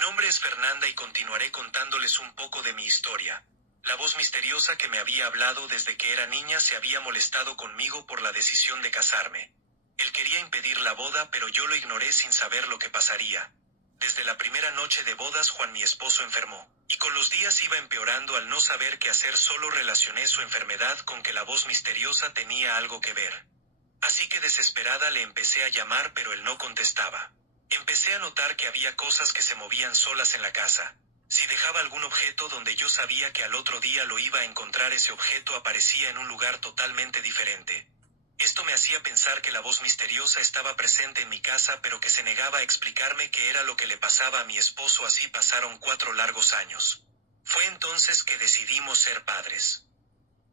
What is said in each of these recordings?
nombre es Fernanda y continuaré contándoles un poco de mi historia. La voz misteriosa que me había hablado desde que era niña se había molestado conmigo por la decisión de casarme. Él quería impedir la boda, pero yo lo ignoré sin saber lo que pasaría. Desde la primera noche de bodas Juan, mi esposo, enfermó, y con los días iba empeorando. Al no saber qué hacer, solo relacioné su enfermedad con que la voz misteriosa tenía algo que ver. Así que desesperada le empecé a llamar, pero él no contestaba. Empecé a notar que había cosas que se movían solas en la casa. Si dejaba algún objeto donde yo sabía que al otro día lo iba a encontrar, ese objeto aparecía en un lugar totalmente diferente. Esto me hacía pensar que la voz misteriosa estaba presente en mi casa, pero que se negaba a explicarme qué era lo que le pasaba a mi esposo. Así pasaron 4 largos años. Fue entonces que decidimos ser padres.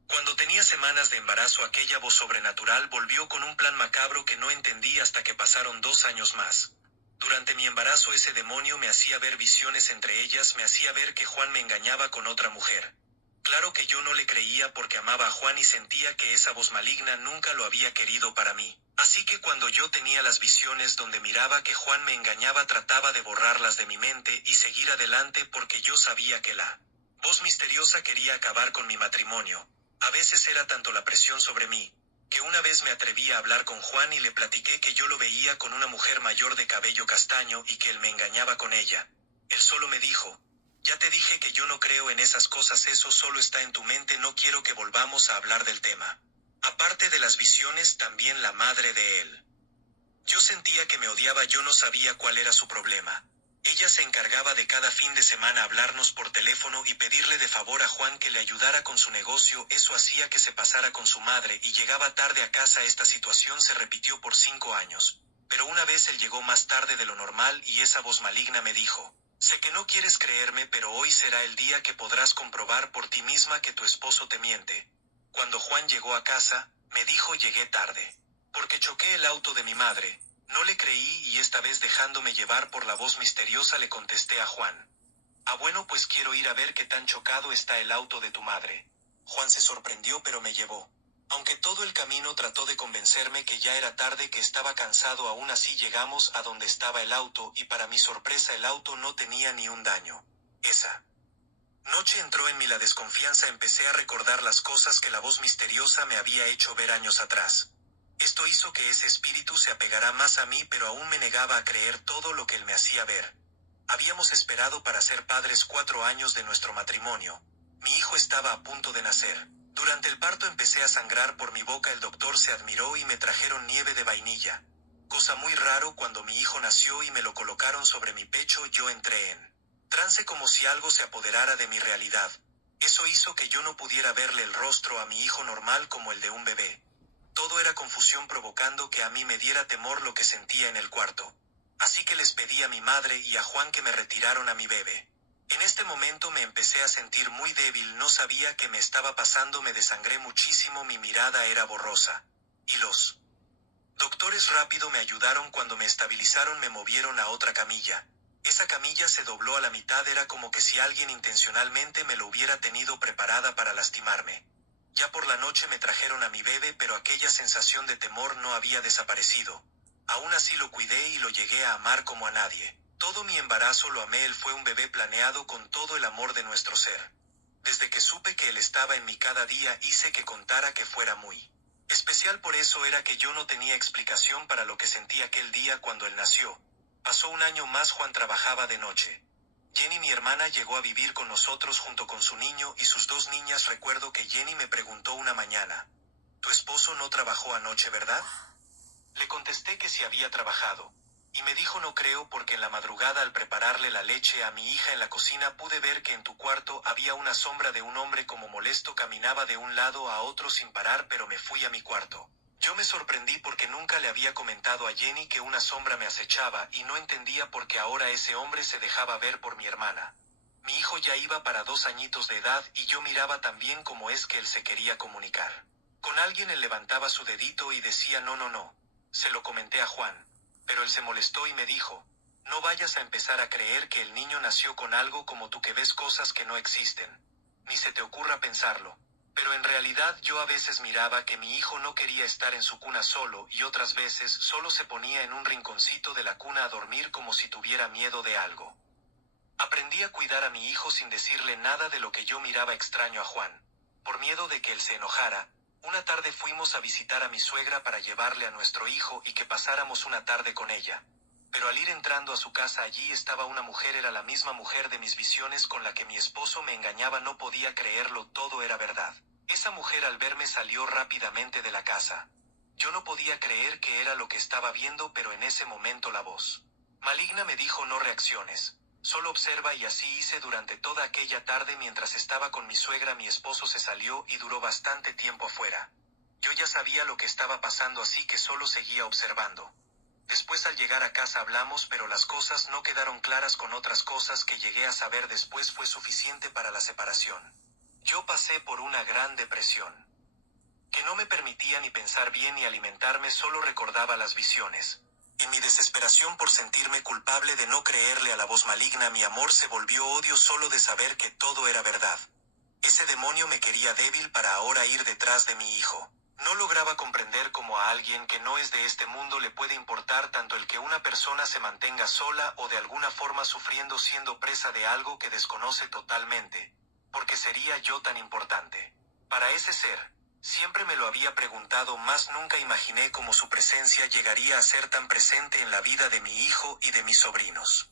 Cuando tenía semanas de embarazo, aquella voz sobrenatural volvió con un plan macabro que no entendí hasta que pasaron 2 años más. Durante mi embarazo ese demonio me hacía ver visiones, entre ellas me hacía ver que Juan me engañaba con otra mujer. Claro que yo no le creía porque amaba a Juan y sentía que esa voz maligna nunca lo había querido para mí. Así que cuando yo tenía las visiones donde miraba que Juan me engañaba, trataba de borrarlas de mi mente y seguir adelante, porque yo sabía que la voz misteriosa quería acabar con mi matrimonio. A veces era tanto la presión sobre mí, que una vez me atreví a hablar con Juan y le platiqué que yo lo veía con una mujer mayor de cabello castaño y que él me engañaba con ella. Él solo me dijo: ya te dije que yo no creo en esas cosas, eso solo está en tu mente, no quiero que volvamos a hablar del tema. Aparte de las visiones, también la madre de él. Yo sentía que me odiaba, yo no sabía cuál era su problema. Ella se encargaba de cada fin de semana hablarnos por teléfono y pedirle de favor a Juan que le ayudara con su negocio. Eso hacía que se pasara con su madre y llegaba tarde a casa. Esta situación se repitió por 5 años. Pero una vez él llegó más tarde de lo normal y esa voz maligna me dijo: sé que no quieres creerme, pero hoy será el día que podrás comprobar por ti misma que tu esposo te miente. Cuando Juan llegó a casa, me dijo: llegué tarde, porque choqué el auto de mi madre. No le creí y esta vez, dejándome llevar por la voz misteriosa, le contesté a Juan: ah, bueno, pues quiero ir a ver qué tan chocado está el auto de tu madre. Juan se sorprendió, pero me llevó. Aunque todo el camino trató de convencerme que ya era tarde, que estaba cansado, aún así llegamos a donde estaba el auto y para mi sorpresa el auto no tenía ni un daño. Esa noche entró en mí la desconfianza, empecé a recordar las cosas que la voz misteriosa me había hecho ver años atrás. Esto hizo que ese espíritu se apegara más a mí, pero aún me negaba a creer todo lo que él me hacía ver. Habíamos esperado para ser padres 4 años de nuestro matrimonio. Mi hijo estaba a punto de nacer. Durante el parto empecé a sangrar por mi boca, el doctor se admiró y me trajeron nieve de vainilla. Cosa muy raro, cuando mi hijo nació y me lo colocaron sobre mi pecho, yo entré en trance, como si algo se apoderara de mi realidad. Eso hizo que yo no pudiera verle el rostro a mi hijo normal como el de un bebé. Todo era confusión, provocando que a mí me diera temor lo que sentía en el cuarto. Así que les pedí a mi madre y a Juan que me retiraron a mi bebé. En este momento me empecé a sentir muy débil, no sabía qué me estaba pasando, me desangré muchísimo, mi mirada era borrosa. Y los doctores rápido me ayudaron. Cuando me estabilizaron me movieron a otra camilla. Esa camilla se dobló a la mitad, era como que si alguien intencionalmente me lo hubiera tenido preparada para lastimarme. Ya por la noche me trajeron a mi bebé, pero aquella sensación de temor no había desaparecido. Aún así lo cuidé y lo llegué a amar como a nadie. Todo mi embarazo lo amé, él fue un bebé planeado con todo el amor de nuestro ser. Desde que supe que él estaba en mí, cada día hice que contara que fuera muy especial. Por eso era que yo no tenía explicación para lo que sentí aquel día cuando él nació. Pasó un año más, Juan trabajaba de noche. Jenny, mi hermana, llegó a vivir con nosotros junto con su niño y sus 2 niñas. Recuerdo que Jenny me preguntó una mañana: ¿tu esposo no trabajó anoche, verdad? Le contesté que sí había trabajado. Y me dijo: no creo, porque en la madrugada, al prepararle la leche a mi hija en la cocina, pude ver que en tu cuarto había una sombra de un hombre como molesto, caminaba de un lado a otro sin parar, pero me fui a mi cuarto. Yo me sorprendí porque nunca le había comentado a Jenny que una sombra me acechaba y no entendía por qué ahora ese hombre se dejaba ver por mi hermana. Mi hijo ya iba para 2 añitos de edad y yo miraba también cómo es que él se quería comunicar con alguien. Él levantaba su dedito y decía: no, no, no. Se lo comenté a Juan, pero él se molestó y me dijo: no vayas a empezar a creer que el niño nació con algo como tú, que ves cosas que no existen. Ni se te ocurra pensarlo. Pero en realidad yo a veces miraba que mi hijo no quería estar en su cuna solo, y otras veces solo se ponía en un rinconcito de la cuna a dormir como si tuviera miedo de algo. Aprendí a cuidar a mi hijo sin decirle nada de lo que yo miraba extraño a Juan. Por miedo de que él se enojara, una tarde fuimos a visitar a mi suegra para llevarle a nuestro hijo y que pasáramos una tarde con ella. Pero al ir entrando a su casa allí estaba una mujer, era la misma mujer de mis visiones con la que mi esposo me engañaba, no podía creerlo, todo era verdad. Esa mujer al verme salió rápidamente de la casa. Yo no podía creer que era lo que estaba viendo, pero en ese momento la voz maligna me dijo: no reacciones, solo observa, y así hice durante toda aquella tarde. Mientras estaba con mi suegra, mi esposo se salió y duró bastante tiempo afuera. Yo ya sabía lo que estaba pasando, así que solo seguía observando. Después al llegar a casa hablamos, pero las cosas no quedaron claras. Con otras cosas que llegué a saber después fue suficiente para la separación. Yo pasé por una gran depresión, que no me permitía ni pensar bien ni alimentarme, solo recordaba las visiones. En mi desesperación por sentirme culpable de no creerle a la voz maligna, mi amor se volvió odio solo de saber que todo era verdad. Ese demonio me quería débil para ahora ir detrás de mi hijo. No lograba comprender cómo a alguien que no es de este mundo le puede importar tanto el que una persona se mantenga sola o de alguna forma sufriendo, siendo presa de algo que desconoce totalmente. ¿Por qué sería yo tan importante para ese ser? Siempre me lo había preguntado, mas nunca imaginé cómo su presencia llegaría a ser tan presente en la vida de mi hijo y de mis sobrinos.